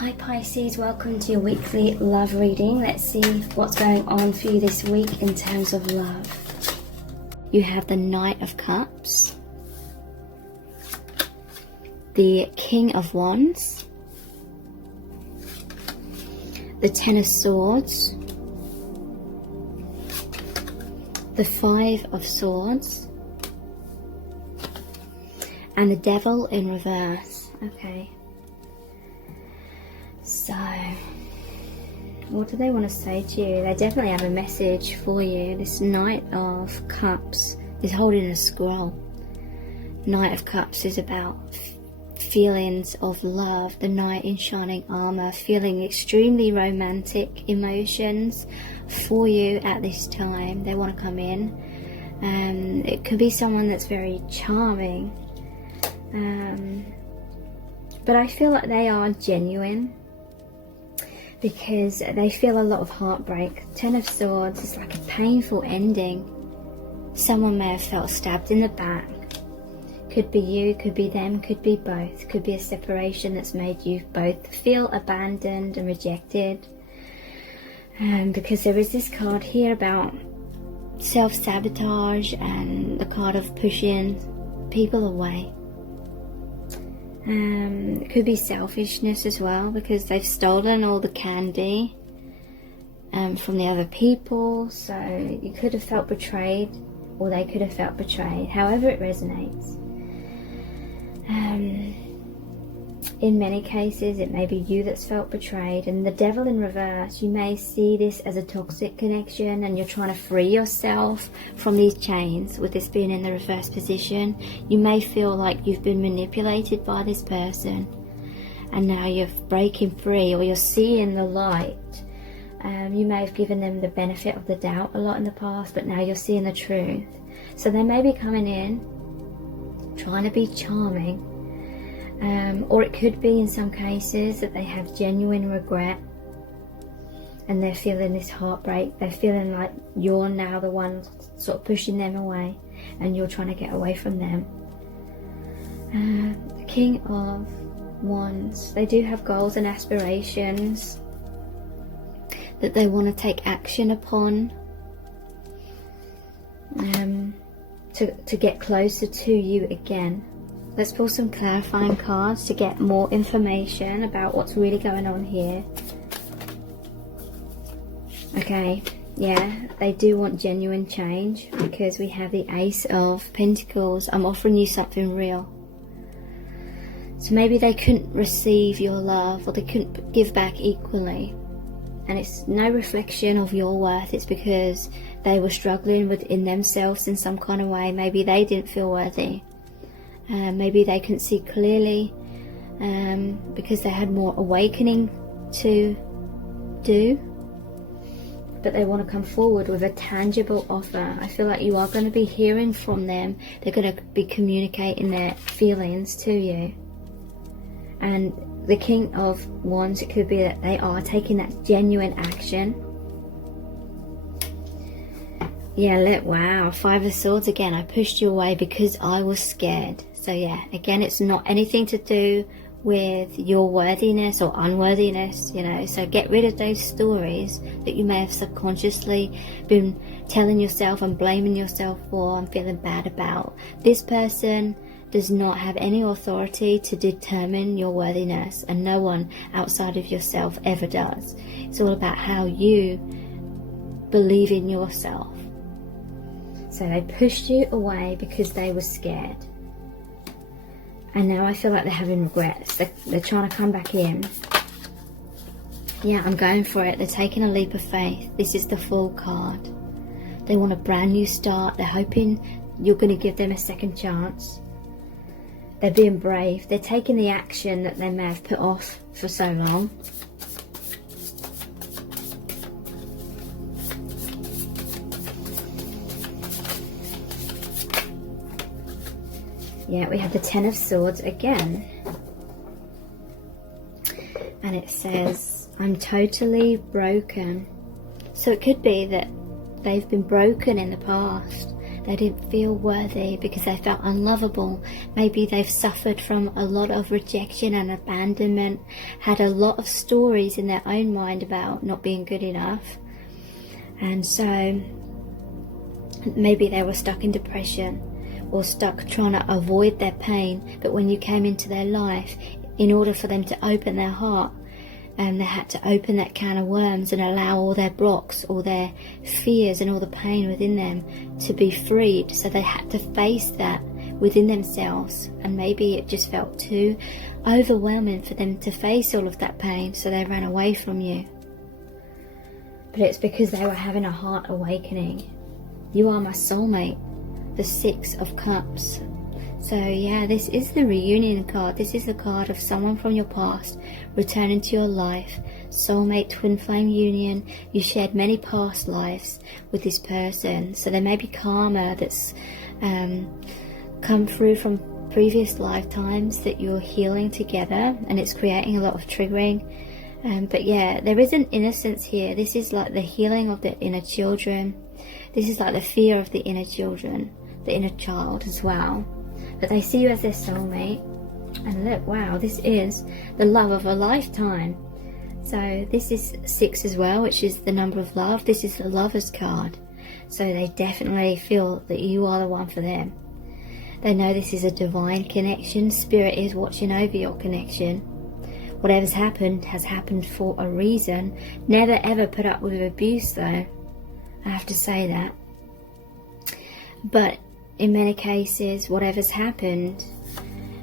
Hi Pisces, welcome to your weekly love reading. Let's see what's going on for you this week in terms of love. You have the Knight of Cups, the King of Wands, the Ten of Swords, the Five of Swords, and the Devil in reverse. Okay. So, what do they want to say to you? They definitely have a message for you. This Knight of Cups is holding a scroll. Knight of Cups is about feelings of love. The Knight in shining armor, feeling extremely romantic emotions for you at this time. They want to come in. It could be someone that's very charming. But I feel like they are genuine, because they feel a lot of heartbreak. Ten of Swords is like a painful ending. Someone may have felt stabbed in the back. Could be you, could be them, could be both. Could be a separation that's made you both feel abandoned and rejected. Because there is this card here about self-sabotage and the card of pushing people away. It could be selfishness as well, because they've stolen all the candy from the other people. So you could have felt betrayed, or they could have felt betrayed, however it resonates. In many cases it may be you that's felt betrayed. And the Devil in reverse, you may see this as a toxic connection and you're trying to free yourself from these chains. With this being in the reverse position, you may feel like you've been manipulated by this person and now you're breaking free, or you're seeing the light. You may have given them the benefit of the doubt a lot in the past, but now you're seeing the truth. So they may be coming in trying to be charming, or it could be in some cases that they have genuine regret and they're feeling this heartbreak. They're feeling like you're now the one sort of pushing them away and you're trying to get away from them. The King of Wands, they do have goals and aspirations that they want to take action upon, to get closer to you again. Let's pull some clarifying cards to get more information about what's really going on here. Okay, yeah, they do want genuine change, because we have the Ace of Pentacles. I'm offering you something real. So maybe they couldn't receive your love, or they couldn't give back equally. And it's no reflection of your worth. It's because they were struggling within themselves in some kind of way. Maybe they didn't feel worthy. Maybe they couldn't see clearly, because they had more awakening to do. But they want to come forward with a tangible offer. I feel like you are going to be hearing from them. They're going to be communicating their feelings to you. And the King of Wands, it could be that they are taking that genuine action. Yeah, wow, Five of Swords again. I pushed you away because I was scared. So yeah, again, it's not anything to do with your worthiness or unworthiness, you know. So get rid of those stories that you may have subconsciously been telling yourself and blaming yourself for and feeling bad about. This person does not have any authority to determine your worthiness, and no one outside of yourself ever does. It's all about how you believe in yourself. So they pushed you away because they were scared. And now I feel like they're having regrets. They're trying to come back in. Yeah, I'm going for it. They're taking a leap of faith. This is the Fool card. They want a brand new start. They're hoping you're going to give them a second chance. They're being brave. They're taking the action that they may have put off for so long. Yeah, we have the Ten of Swords again. And it says, I'm totally broken. So it could be that they've been broken in the past. They didn't feel worthy because they felt unlovable. Maybe they've suffered from a lot of rejection and abandonment, had a lot of stories in their own mind about not being good enough. And so maybe they were stuck in depression or stuck trying to avoid their pain. But when you came into their life, in order for them to open their heart, they had to open that can of worms and allow all their blocks, all their fears and all the pain within them to be freed. So they had to face that within themselves, and maybe it just felt too overwhelming for them to face all of that pain, so they ran away from you. But it's because they were having a heart awakening. You are my soulmate, the Six of Cups. So yeah, this is the reunion card. This is a card of someone from your past returning to your life. Soulmate, twin flame union. You shared many past lives with this person. So there may be karma that's come through from previous lifetimes that you're healing together, and it's creating a lot of triggering. But yeah, there is an innocence here. This is like the healing of the inner children. This is like the fear of the inner children, the inner child as well. But they see you as their soulmate. And look, wow, this is the love of a lifetime. So this is 6 as well, which is the number of love. This is the Lover's card. So they definitely feel that you are the one for them. They know this is a divine connection. Spirit is watching over your connection. Whatever's happened has happened for a reason. Never ever put up with abuse though. I have to say that. But in many cases, whatever's happened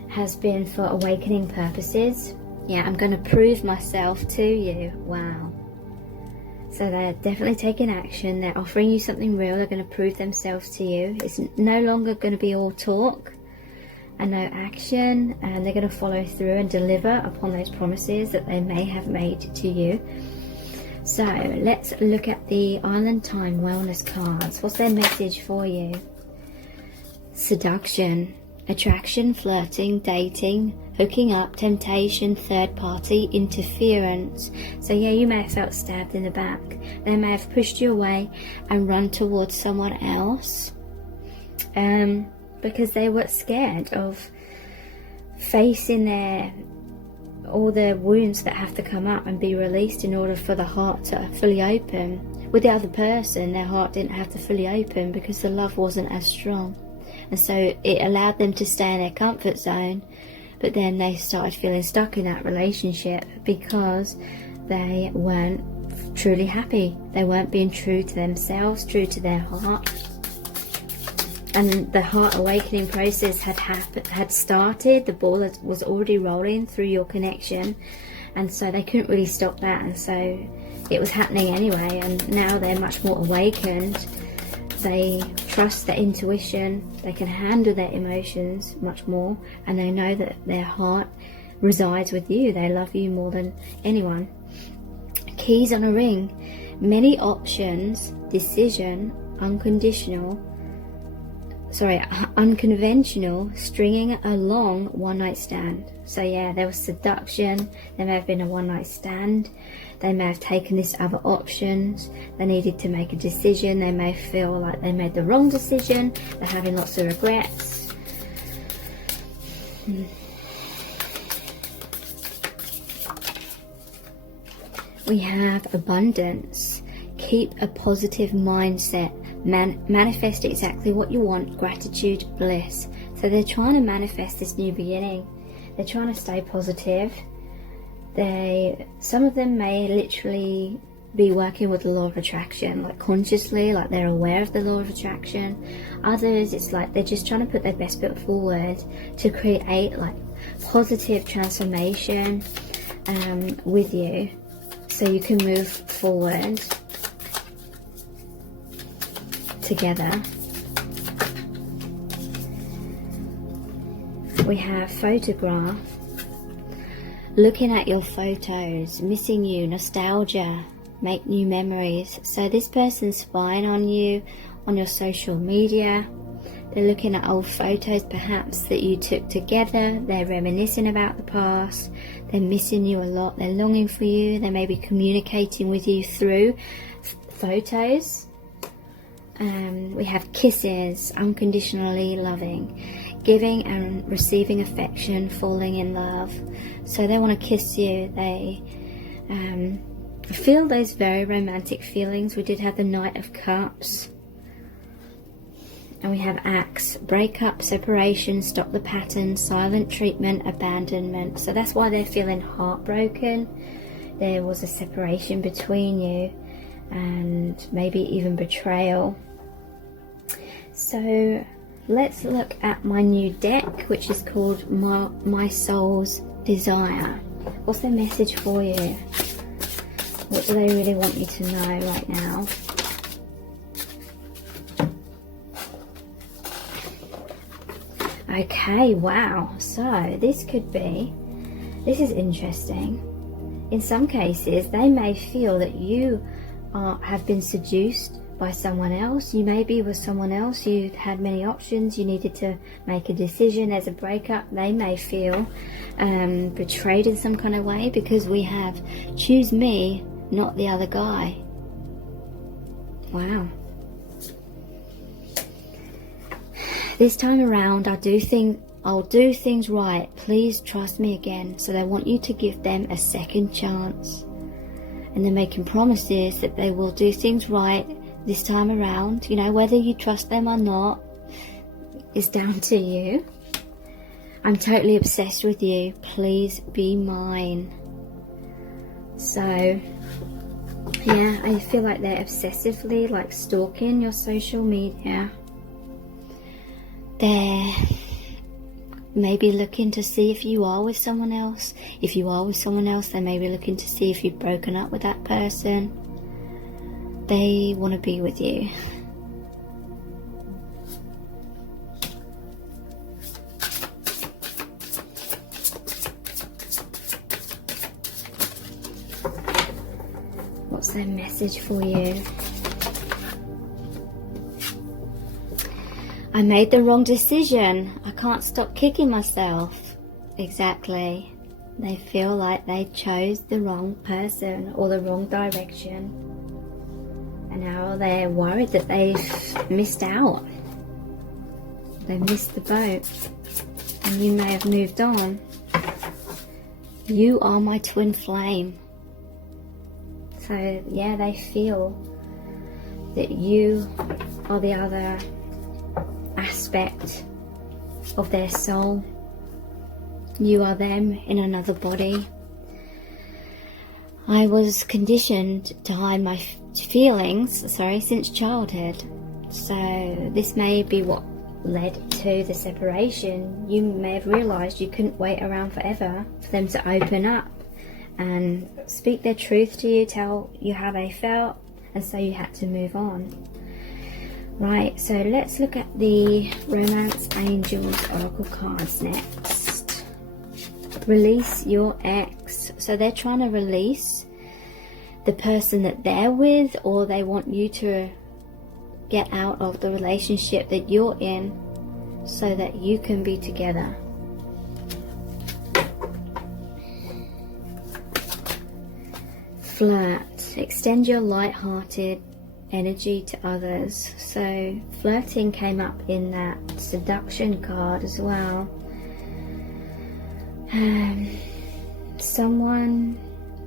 has been for awakening purposes. Yeah, I'm going to prove myself to you. Wow. So they're definitely taking action. They're offering you something real. They're going to prove themselves to you. It's no longer going to be all talk and no action. And they're going to follow through and deliver upon those promises that they may have made to you. So let's look at the Island Time Wellness cards. What's their message for you? Seduction, attraction, flirting, dating, hooking up, temptation, third party, interference. So yeah, you may have felt stabbed in the back. They may have pushed you away and run towards someone else because they were scared of facing all the wounds that have to come up and be released in order for the heart to fully open. With the other person, their heart didn't have to fully open because the love wasn't as strong. And so it allowed them to stay in their comfort zone, but then they started feeling stuck in that relationship because they weren't truly happy. They weren't being true to themselves, true to their heart. And the heart awakening process had started. The ball was already rolling through your connection, and so they couldn't really stop that. And so it was happening anyway, and now they're much more awakened. They trust their intuition, they can handle their emotions much more, and they know that their heart resides with you. They love you more than anyone. Keys on a ring, many options, decision, unconventional, stringing along one night stand. So yeah, there was seduction, there may have been a one night stand, they may have taken this other options, they needed to make a decision, they may feel like they made the wrong decision, they're having lots of regrets. We have abundance. Keep a positive mindset. Manifest exactly what you want. Gratitude, bliss. So they're trying to manifest this new beginning. They're trying to stay positive. Some of them may literally be working with the law of attraction, like consciously, like they're aware of the law of attraction. Others, it's like they're just trying to put their best foot forward to create like positive transformation with you, so you can move forward together. We have photograph. Looking at your photos, missing you, nostalgia, make new memories. So this person's spying on you on your social media. They're looking at old photos perhaps that you took together. They're reminiscing about the past. They're missing you a lot. They're longing for you. They may be communicating with you through photos. We have kisses, unconditionally loving, giving and receiving affection, falling in love. So they want to kiss you. They feel those very romantic feelings. We did have the Knight of Cups. And we have Axe, breakup, separation, stop the pattern, silent treatment, abandonment. So that's why they're feeling heartbroken. There was a separation between you and maybe even betrayal. So let's look at my new deck, which is called My Soul's Desire. What's the message for you? What do they really want you to know right now? Okay, wow. So this is interesting. In some cases, they may feel that you have been seduced by someone else. You may be with someone else. You had many options. You needed to make a decision. There's a breakup. They may feel betrayed in some kind of way, because we have choose me, not the other guy. Wow. This time around, I'll do things right. Please trust me again. So they want you to give them a second chance. And they're making promises that they will do things right this time around. You know, whether you trust them or not is down to you. I'm totally obsessed with you. Please be mine. So, yeah, I feel like they're obsessively like stalking your social media. They're maybe looking to see if you are with someone else. If you are with someone else, they may be looking to see if you've broken up with that person. They want to be with you. What's their message for you? I made the wrong decision. I can't stop kicking myself. Exactly. They feel like they chose the wrong person or the wrong direction. And now they're worried that they've missed out. They've missed the boat. And you may have moved on. You are my twin flame. So, yeah, they feel that you are the other aspect of their soul. You are them in another body. I was conditioned to hide my feelings, since childhood. So this may be what led to the separation. You may have realised you couldn't wait around forever for them to open up and speak their truth to you, tell you how they felt, and so you had to move on. Right, so let's look at the Romance Angels Oracle cards next. Release your ex. So they're trying to release the person that they're with, or they want you to get out of the relationship that you're in so that you can be together. Flirt. Extend your light-hearted energy to others. So flirting came up in that seduction card as well. Someone,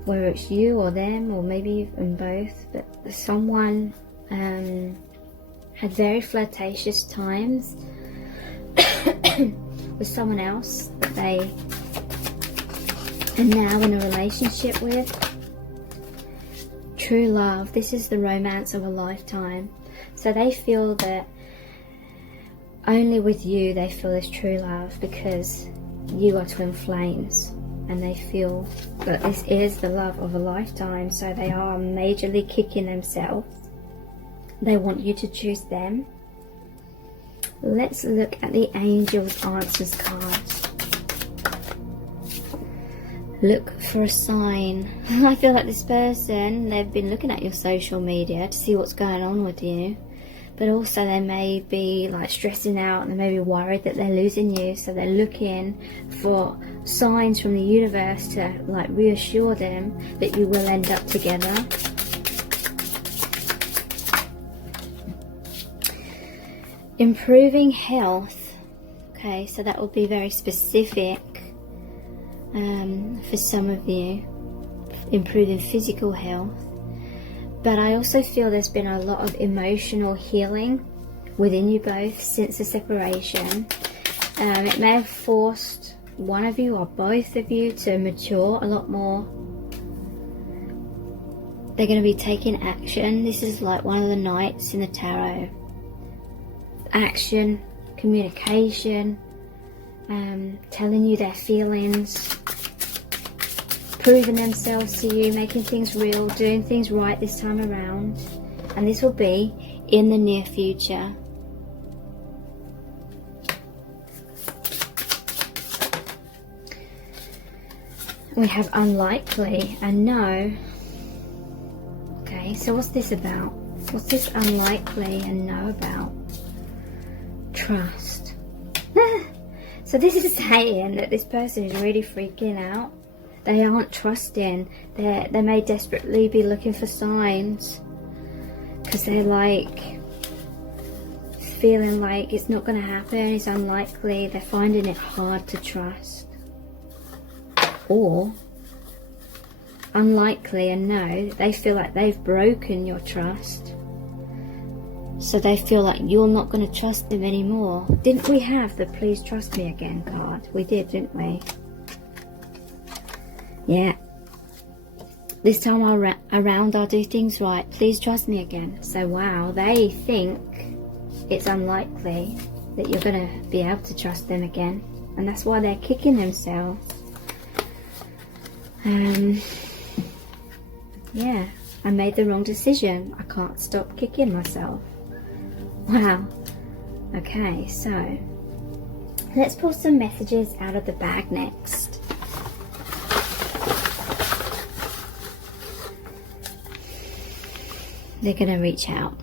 whether it's you or them or maybe even both, but someone had very flirtatious times with someone else that they are now in a relationship with. True love. This is the romance of a lifetime. So they feel that only with you they feel this true love, because you are twin flames, and they feel that this is the love of a lifetime. So they are majorly kicking themselves. They want you to choose them. Let's look at the Angels Answers cards. Look for a sign. I feel like this person, they've been looking at your social media to see what's going on with you, but also they may be like stressing out, and they may be worried that they're losing you, so they're looking for signs from the universe to like reassure them that you will end up together. Improving health. Okay, so that will be very specific for some of you. Improving physical health. But I also feel there's been a lot of emotional healing within you both since the separation. It may have forced one of you or both of you to mature a lot more. They're going to be taking action. This is like one of the knights in the tarot. Action, communication, telling you their feelings, proving themselves to you, making things real, doing things right this time around. And this will be in the near future. We have unlikely and no. Okay, so what's this about? What's this unlikely and no about? Trust. So this is saying that this person is really freaking out. They aren't trusting. They may desperately be looking for signs. Because they're like feeling like it's not going to happen, it's unlikely. They're finding it hard to trust. Or unlikely and no, they feel like they've broken your trust, so they feel like you're not going to trust them anymore. Didn't we have the please trust me again card? We did, didn't we? Yeah. This time around I'll do things right. Please trust me again. So wow, they think it's unlikely that you're going to be able to trust them again, and that's why they're kicking themselves. Yeah, I made the wrong decision. I can't stop kicking myself. Wow. Okay, so let's pull some messages out of the bag next. They're going to reach out.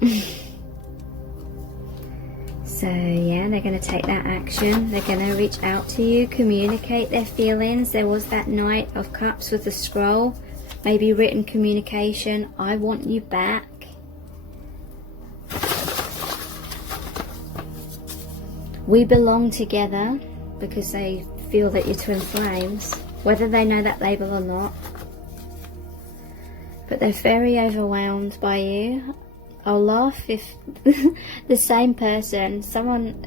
So yeah, they're going to take that action. They're going to reach out to you, communicate their feelings. There was that Knight of Cups with the scroll. Maybe written communication. I want you back. We belong together, because they feel that you're twin flames, whether they know that label or not. But they're very overwhelmed by you. I'll laugh if the same person, someone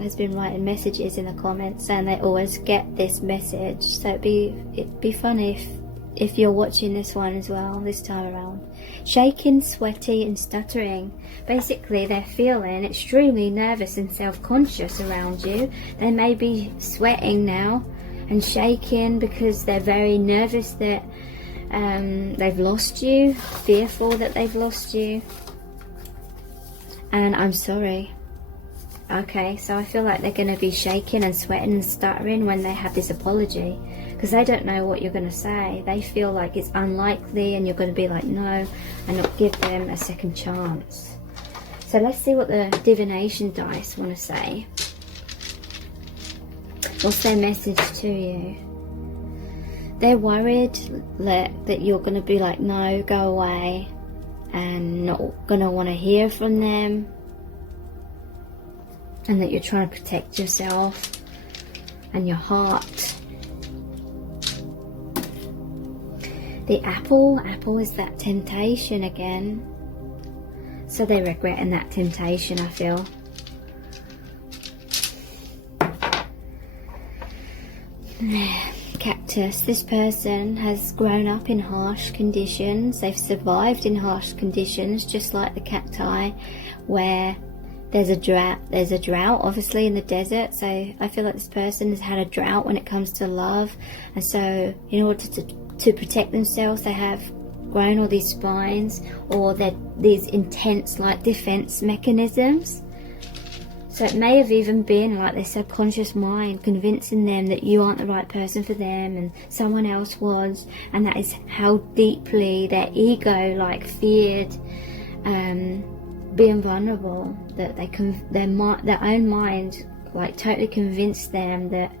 has been writing messages in the comments saying they always get this message. So it'd be funny if you're watching this one as well this time around. Shaking, sweaty and stuttering. Basically they're feeling extremely nervous and self-conscious around you. They may be sweating now and shaking because they're very nervous that they've lost you, fearful that they've lost you. And I'm sorry. Okay, so I feel like they're going to be shaking and sweating and stuttering when they have this apology, because they don't know what you're going to say. They feel like it's unlikely and you're going to be like no and not give them a second chance. So let's see what the divination dice want to say. What's their message to you? They're worried that you're going to be like no, go away, and not going to want to hear from them, and that you're trying to protect yourself and your heart. The apple is that temptation again, so they're regretting that temptation, I feel. Cactus, this person has grown up in harsh conditions. They've survived in harsh conditions, just like the cacti, where there's a drought obviously in the desert. So I feel like this person has had a drought when it comes to love, and so in order to protect themselves, they have grown all these spines, or these intense like defense mechanisms. So it may have even been like their subconscious mind convincing them that you aren't the right person for them and someone else was, and that is how deeply their ego like feared being vulnerable, that their own mind like totally convinced them that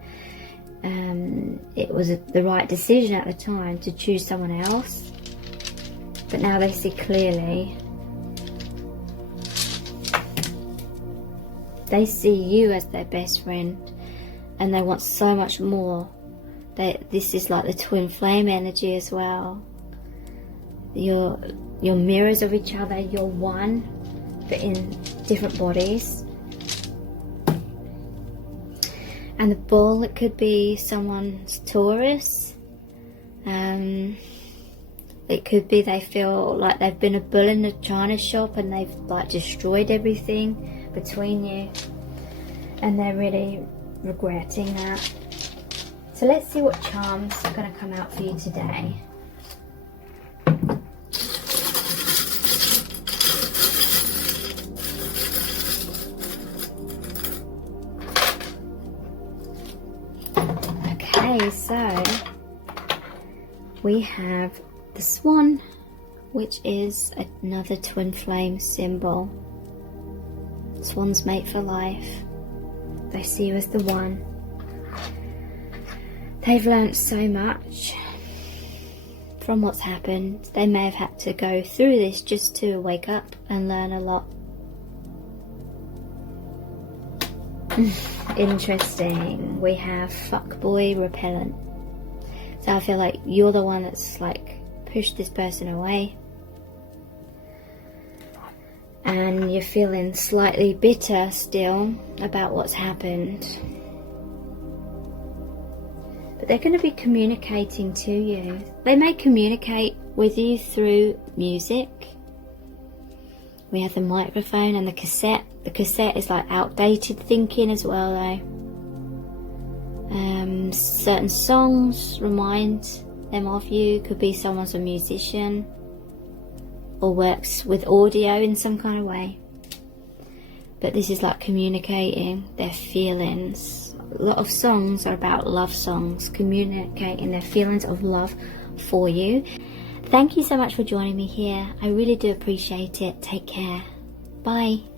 it was the right decision at the time to choose someone else. But now they see clearly. They see you as their best friend, and they want so much more. This is like the twin flame energy as well. You're mirrors of each other. You're one, but in different bodies. And the bull, it could be someone's Taurus. It could be they feel like they've been a bull in the china shop and they've like destroyed everything between you, and they're really regretting that. So let's see what charms are going to come out for you today. Okay, so we have the swan, which is another twin flame symbol. Swans mate for life. They see you as the one. They've learnt so much from what's happened. They may have had to go through this just to wake up and learn a lot. Interesting. We have fuckboy repellent. So I feel like you're the one that's like pushed this person away, and you're feeling slightly bitter still about what's happened, but they're going to be communicating to you. They may communicate with you through music. We have the microphone and the cassette. The cassette is like outdated thinking as well though. Certain songs remind them of you. Could be someone's a musician or works with audio in some kind of way. But this is like communicating their feelings. A lot of songs are about love songs, communicating their feelings of love for you. Thank you so much for joining me here. I really do appreciate it. Take care. Bye.